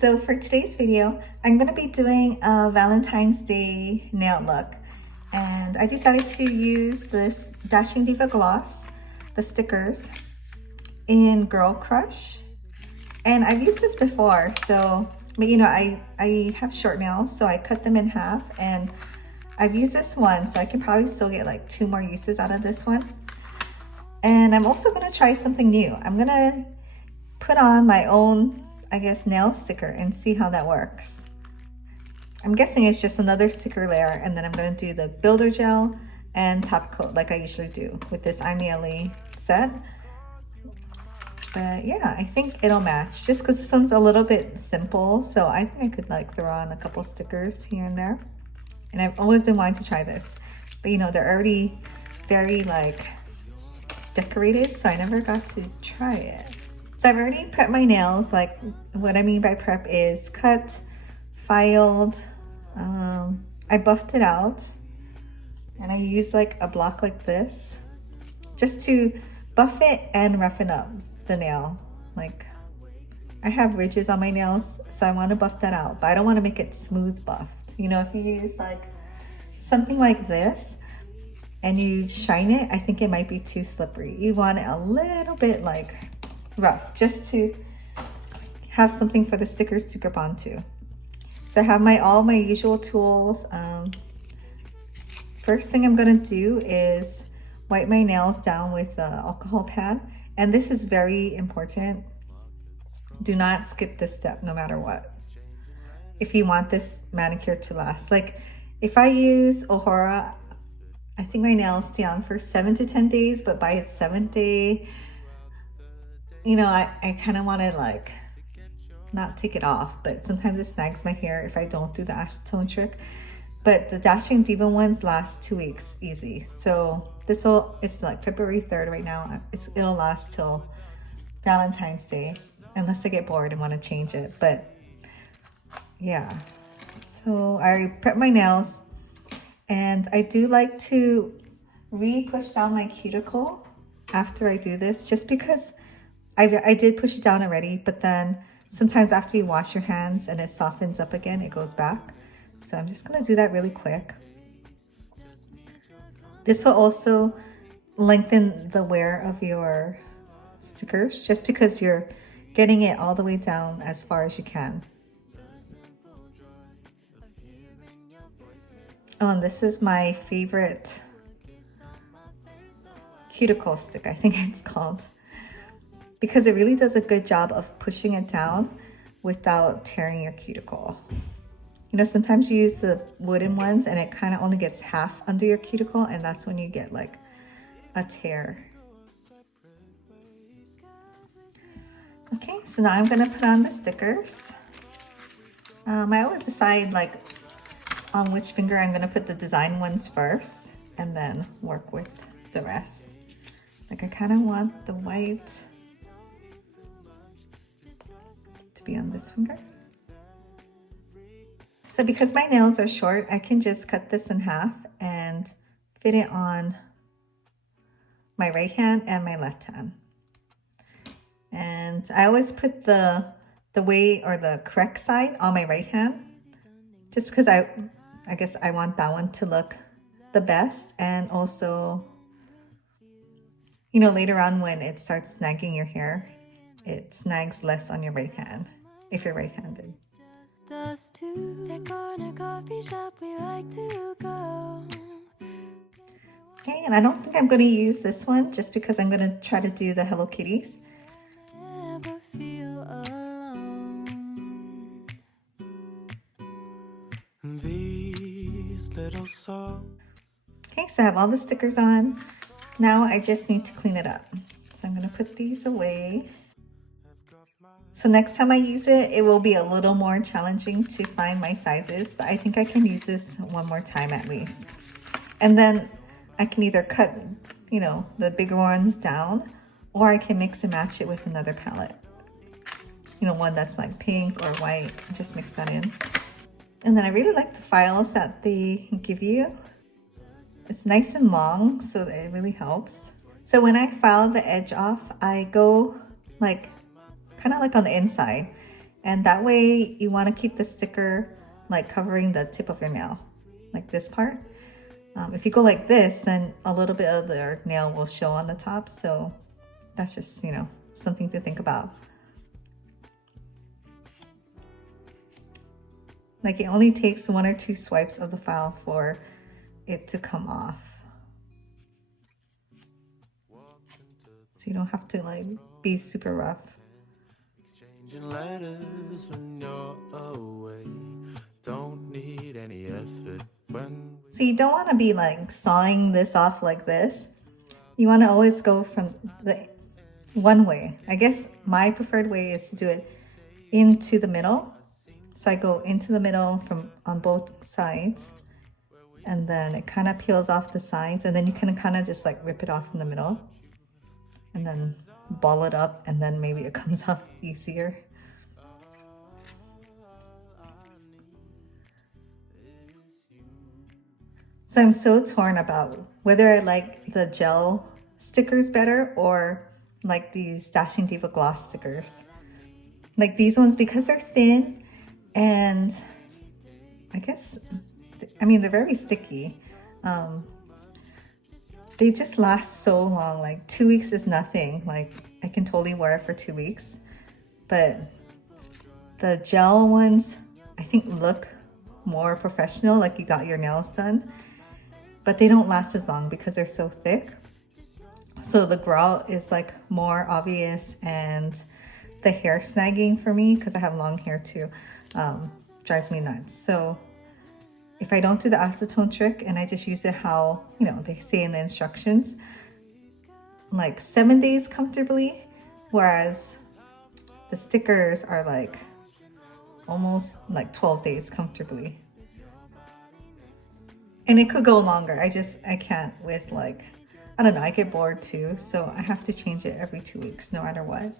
So for today's video, I'm going to be doing a Valentine's Day nail look. And I decided to use this Dashing Diva gloss, the stickers, in Girl Crush. And I've used this before, so, but you know, I have short nails, so I cut them in half. And I've used this one, so I can probably still get like 2 more uses out of this one. And I'm also going to try something new. I'm going to put on my own, I guess, nail sticker and see how that works. I'm guessing it's just another sticker layer, and then I'm going to do the builder gel and top coat like I usually do with this Aimeili set. But yeah, I think it'll match just because this one's a little bit simple, so I think I could like throw on a couple stickers here and there. And I've always been wanting to try this, but you know, they're already very like decorated, so I never got to try it. So I've already prepped my nails. Like, what I mean by prep is cut, filed. I buffed it out, and I used like a block like this just to buff it and roughen up the nail. Like, I have ridges on my nails, so I want to buff that out, but I don't want to make it smooth buffed. You know, if you use like something like this and you shine it, I think it might be too slippery. You want it a little bit like rough, just to have something for the stickers to grip onto. So I have all my usual tools. First thing I'm gonna do is wipe my nails down with the alcohol pad, and this is very important. Do not skip this step no matter what, if you want this manicure to last. Like, if I use awhile, I think my nails stay on for 7 to 10 days, but by its 7th day, you know, I kind of want to like not take it off, but sometimes it snags my hair if I don't do the acetone trick. But the Dashing Diva ones last 2 weeks easy. So it's like February 3rd right now. It'll last till Valentine's Day, unless I get bored and want to change it. But yeah, so I prep my nails, and I do like to re-push down my cuticle after I do this, just because I did push it down already, but then sometimes after you wash your hands and it softens up again, it goes back. So I'm just gonna do that really quick. This will also lengthen the wear of your stickers, just because you're getting it all the way down as far as you can. Oh, and this is my favorite cuticle stick, I think it's called, because it really does a good job of pushing it down without tearing your cuticle. You know, sometimes you use the wooden ones and it kind of only gets half under your cuticle, and that's when you get like a tear. Okay, so now I'm gonna put on the stickers. I always decide like on which finger I'm gonna put the design ones first and then work with the rest. Like, I kind of want the white to be on this finger. So because my nails are short, I can just cut this in half and fit it on my right hand and my left hand. And I always put the way, or the correct side, on my right hand, just because I guess I want that one to look the best. And also, you know, later on when it starts snagging your hair, it snags less on your right hand if you're right-handed. Okay, and I don't think I'm going to use this one just because I'm going to try to do the Hello Kitties. Okay, so I have all the stickers on. Now I just need to clean it up. So I'm going to put these away. So next time I use it, it will be a little more challenging to find my sizes, but I think I can use this one more time at least. And then I can either cut, you know, the bigger ones down, or I can mix and match it with another palette. You know, one that's like pink or white, just mix that in. And then I really like the files that they give you. It's nice and long, so it really helps. So when I file the edge off, I go like kind of like on the inside, And that way you want to keep the sticker like covering the tip of your nail, like this part. If you go like this, then a little bit of the nail will show on the top. So that's just, you know, something to think about. Like it only takes 1 or 2 swipes of the file for it to come off. So you don't have to like be super rough. Exchanging letters when you're away. Don't need any effort when... So you don't want to be like sawing this off like this. You want to always go from the one way. I guess my preferred way is to do it into the middle. So I go into the middle from on both sides, and then it kind of peels off the sides, and then you can kind of just like rip it off in the middle and then ball it up, and then maybe it comes off easier. So I'm so torn about whether I like the gel stickers better or like these Dashing Diva gloss stickers. Like these ones, because they're thin, and I guess, I mean, they're very sticky. They just last so long. Like 2 weeks is nothing. Like I can totally wear it for 2 weeks. But the gel ones, I think, look more professional, like you got your nails done. But they don't last as long because they're so thick. So the grout is like more obvious, and the hair snagging for me, because I have long hair too, drives me nuts. So if I don't do the acetone trick and I just use it how, you know, they say in the instructions, like 7 days comfortably, whereas the stickers are like almost like 12 days comfortably. And it could go longer. I can't with like, I don't know, I get bored too. So I have to change it every 2 weeks, no matter what.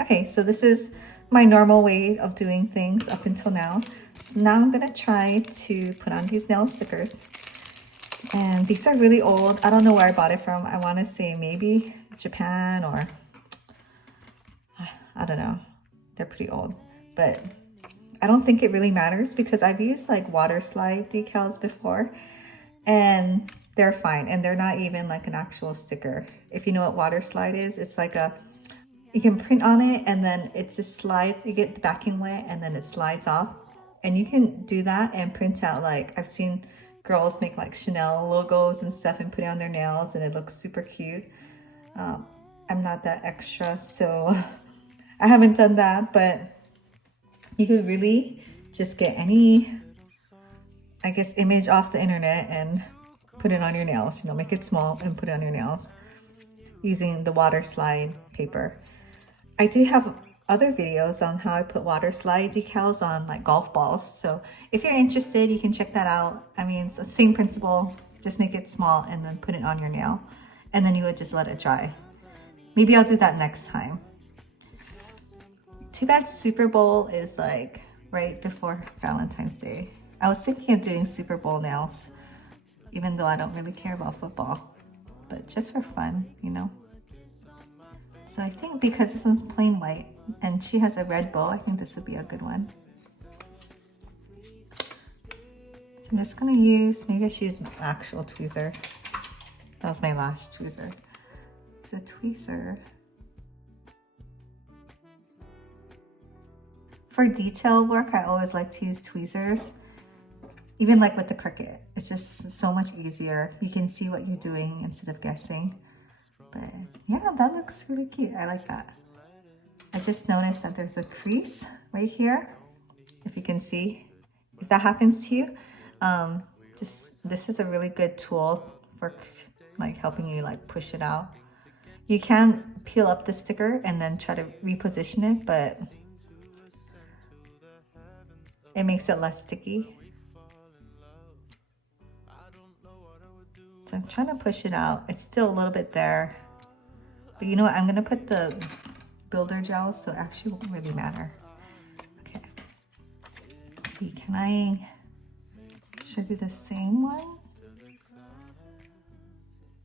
Okay, so this is my normal way of doing things up until now. So now I'm gonna try to put on these nail stickers. And these are really old. I don't know where I bought it from. I wanna say maybe Japan, or I don't know. They're pretty old, but I don't think it really matters because I've used like water slide decals before, and they're fine, and they're not even like an actual sticker. If you know what water slide is, it's like a, you can print on it and then it just slides, you get the backing wet and then it slides off. And you can do that and print out, like I've seen girls make like Chanel logos and stuff and put it on their nails, and it looks super cute. I'm not that extra, so I haven't done that, but you could really just get any, I guess, image off the internet and put it on your nails, you know, make it small and put it on your nails using the water slide paper. I do have other videos on how I put water slide decals on like golf balls. So if you're interested, you can check that out. I mean, it's the same principle, just make it small and then put it on your nail. And then you would just let it dry. Maybe I'll do that next time. Too bad Super Bowl is like right before Valentine's Day. I was thinking of doing Super Bowl nails, even though I don't really care about football, but just for fun, you know? So I think because this one's plain white and she has a red bow, I think this would be a good one. So I'm just gonna use, maybe I should use an actual tweezer. That was my last tweezer. It's a tweezer. For detail work, I always like to use tweezers, even like with the Cricut. It's just so much easier. You can see what you're doing instead of guessing. But yeah, that looks really cute. I like that. I just noticed that there's a crease right here. If you can see, if that happens to you, this is a really good tool for like helping you like push it out. You can peel up the sticker and then try to reposition it, but it makes it less sticky. So I'm trying to push it out. It's still a little bit there. But you know what? I'm gonna put the builder gel, so it actually won't really matter. Okay. Let's see, should I do the same one?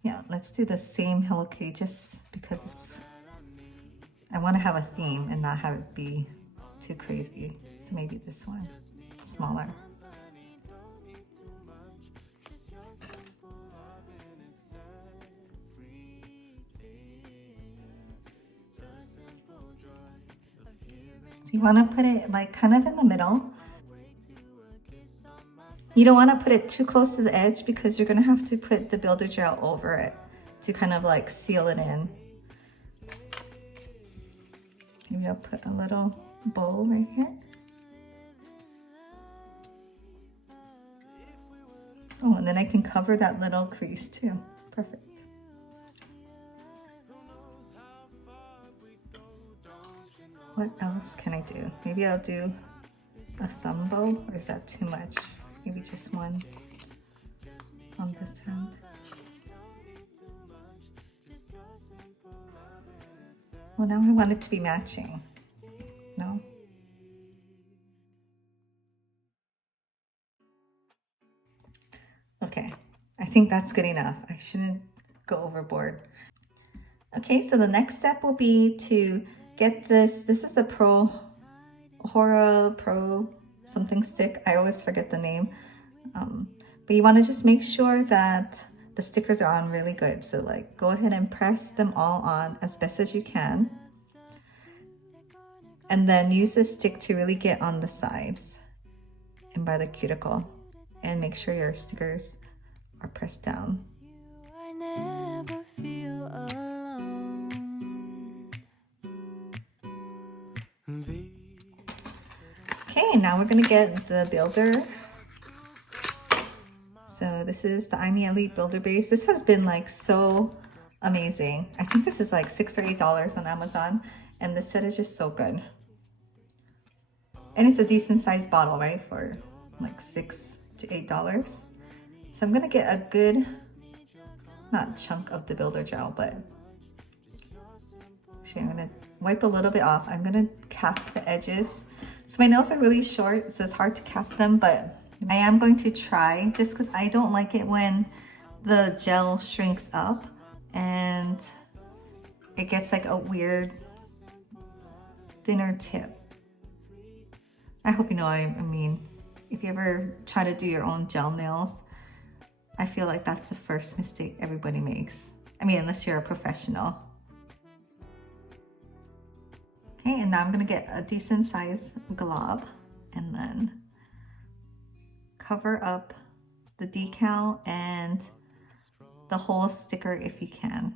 Yeah, let's do the same Hello Kitty just because I want to have a theme and not have it be too crazy. So maybe this one, smaller. So you want to put it like kind of in the middle. You don't want to put it too close to the edge because you're going to have to put the builder gel over it to kind of like seal it in. Maybe I'll put a little bowl right here. Oh, and then I can cover that little crease too. Perfect. What else can I do? Maybe I'll do a thumb bow, or is that too much? Maybe just one on this end. Well, now I want it to be matching. No? Okay, I think that's good enough. I shouldn't go overboard. Okay, so the next step will be to get this. This is the Hora Pro something stick. I always forget the name. But you want to just make sure that the stickers are on really good. So like go ahead and press them all on as best as you can. And then use the stick to really get on the sides and by the cuticle. And make sure your stickers are pressed down. I never feel alone. Okay, now we're gonna get the builder. So this is the Aimeili builder base. This has been like so amazing. I think this is like $6 or $8 on Amazon, and this set is just so good. And it's a decent sized bottle, right? For like $6 to $8. So I'm gonna get a good, not chunk of the builder gel, but actually I'm gonna wipe a little bit off. I'm gonna cap the edges. So my nails are really short, so it's hard to cap them, but I am going to try just because I don't like it when the gel shrinks up and it gets like a weird thinner tip. I hope you know what I mean. If you ever try to do your own gel nails, I feel like that's the first mistake everybody makes. I mean, unless you're a professional. Okay, and now I'm gonna get a decent size glob and then cover up the decal and the whole sticker if you can.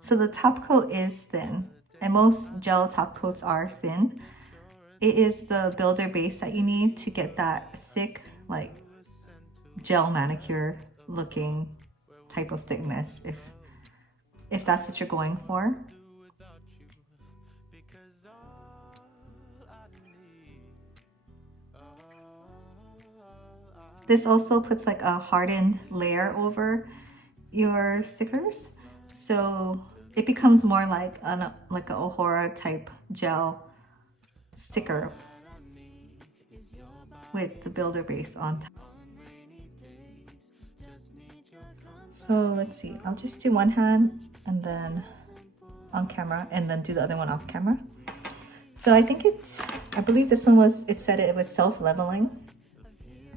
So the top coat is thin, and most gel top coats are thin. It is the builder base that you need to get that thick, like gel manicure looking type of thickness, if that's what you're going for. This also puts like a hardened layer over your stickers, so it becomes more like a Ohora type gel sticker with the builder base on top. So let's see, I'll just do one hand and then on camera and then do the other one off camera. So I think I believe this one it said it was self-leveling,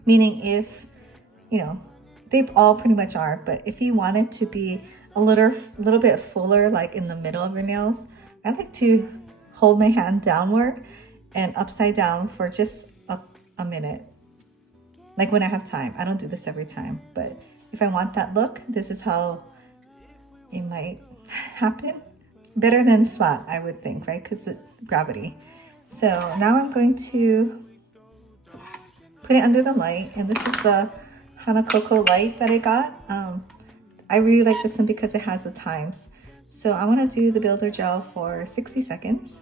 meaning if, you know, they all pretty much are, but if you want it to be a little bit fuller, like in the middle of your nails, I like to hold my hand downward and upside down for just a minute. Like when I have time. I don't do this every time, but if I want that look, this is how it might happen. Better than flat, I would think, right? Because of gravity. So now I'm going to put it under the light, and this is the Hana Coco light that I got. I really like this one because it has the times. So I want to do the builder gel for 60 seconds.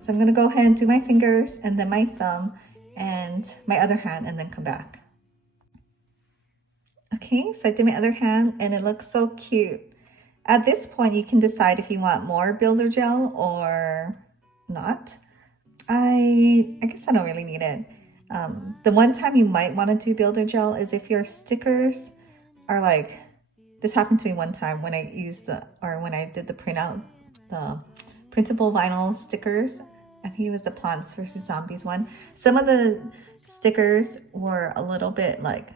So I'm going to go ahead and do my fingers and then my thumb and my other hand and then come back. Okay, so I did my other hand and it looks so cute. At this point, you can decide if you want more builder gel or not. I guess I don't really need it. The one time you might want to do builder gel is if your stickers are like, this happened to me one time when I used when I did the the printable vinyl stickers. I think it was the Plants vs. Zombies one. Some of the stickers were a little bit like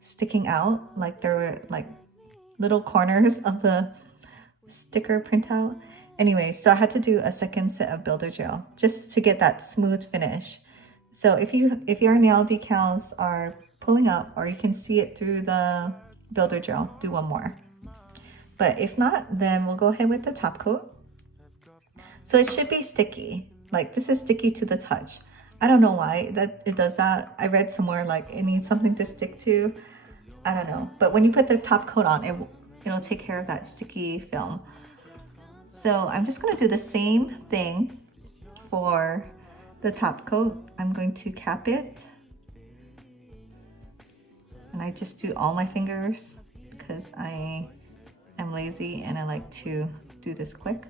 sticking out, like there were like little corners of the sticker printout. Anyway, so I had to do a second set of builder gel just to get that smooth finish. So if your nail decals are pulling up or you can see it through the builder gel, do one more. But if not, then we'll go ahead with the top coat. So it should be sticky. Like this is sticky to the touch. I don't know why that it does that. I read somewhere like it needs something to stick to. I don't know. But when you put the top coat on, it'll take care of that sticky film. So I'm just going to do the same thing for the top coat. I'm going to cap it. And I just do all my fingers because I am lazy and I like to do this quick.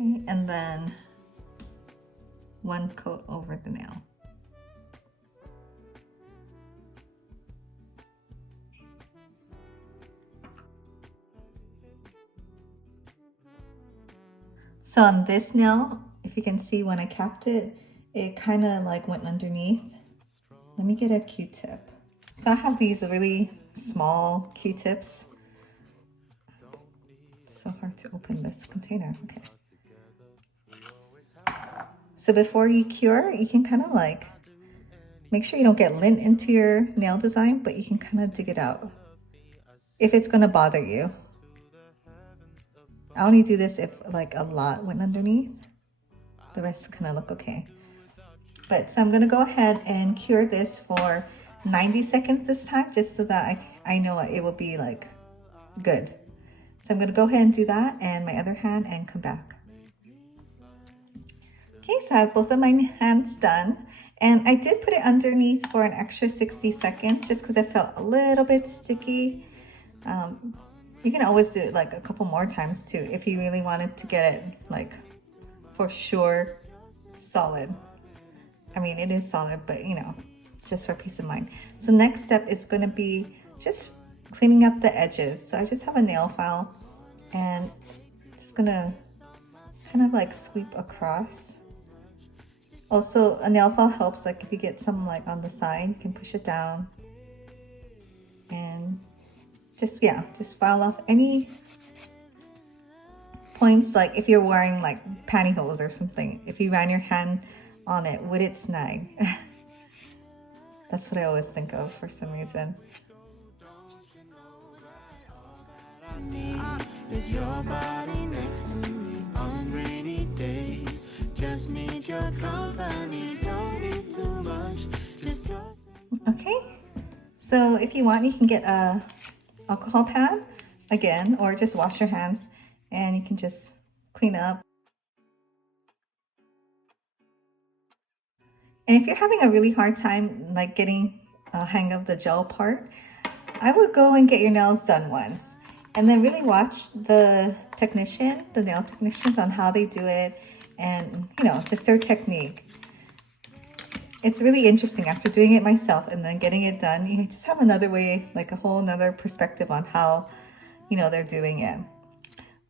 Okay, and then one coat over the nail. So on this nail, if you can see when I capped it, it kind of like went underneath. Let me get a Q-tip. So I have these really small Q-tips. So hard to open this container, okay. So before you cure, you can kind of like, make sure you don't get lint into your nail design, but you can kind of dig it out if it's gonna bother you. I only do this if like a lot went underneath. The rest kind of look okay. But so I'm gonna go ahead and cure this for 90 seconds this time, just so that I know it will be like good. So I'm gonna go ahead and do that and my other hand and come back. Okay, so I have both of my hands done. And I did put it underneath for an extra 60 seconds just because it felt a little bit sticky. You can always do it like a couple more times too if you really wanted to get it like for sure solid. I mean, it is solid, but you know, just for peace of mind. So next step is going to be just cleaning up the edges. So I just have a nail file and just gonna kind of like sweep across. Also, a nail file helps, like if you get some like on the side, you can push it down and just file off any points, like if you're wearing like pantyhose or something, if you ran your hand on it, would it snag? That's what I always think of for some reason. Is your body next to me on rainy days? Just need your company, don't need too much. Just okay, so if you want, you can get a alcohol pad again, or just wash your hands and you can just clean up. And if you're having a really hard time like getting a hang of the gel part, I would go and get your nails done once and then really watch the nail technicians on how they do it and, you know, just their technique. It's really interesting after doing it myself and then getting it done. You just have another way, like a whole nother perspective on how, you know, they're doing it.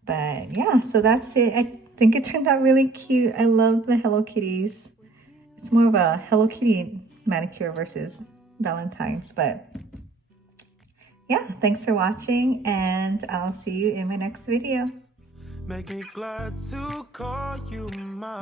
But yeah, so that's it. I think it turned out really cute. I love the Hello Kitties. It's more of a Hello Kitty manicure versus Valentine's, but yeah, thanks for watching and I'll see you in my next video. Make me glad to call you mine.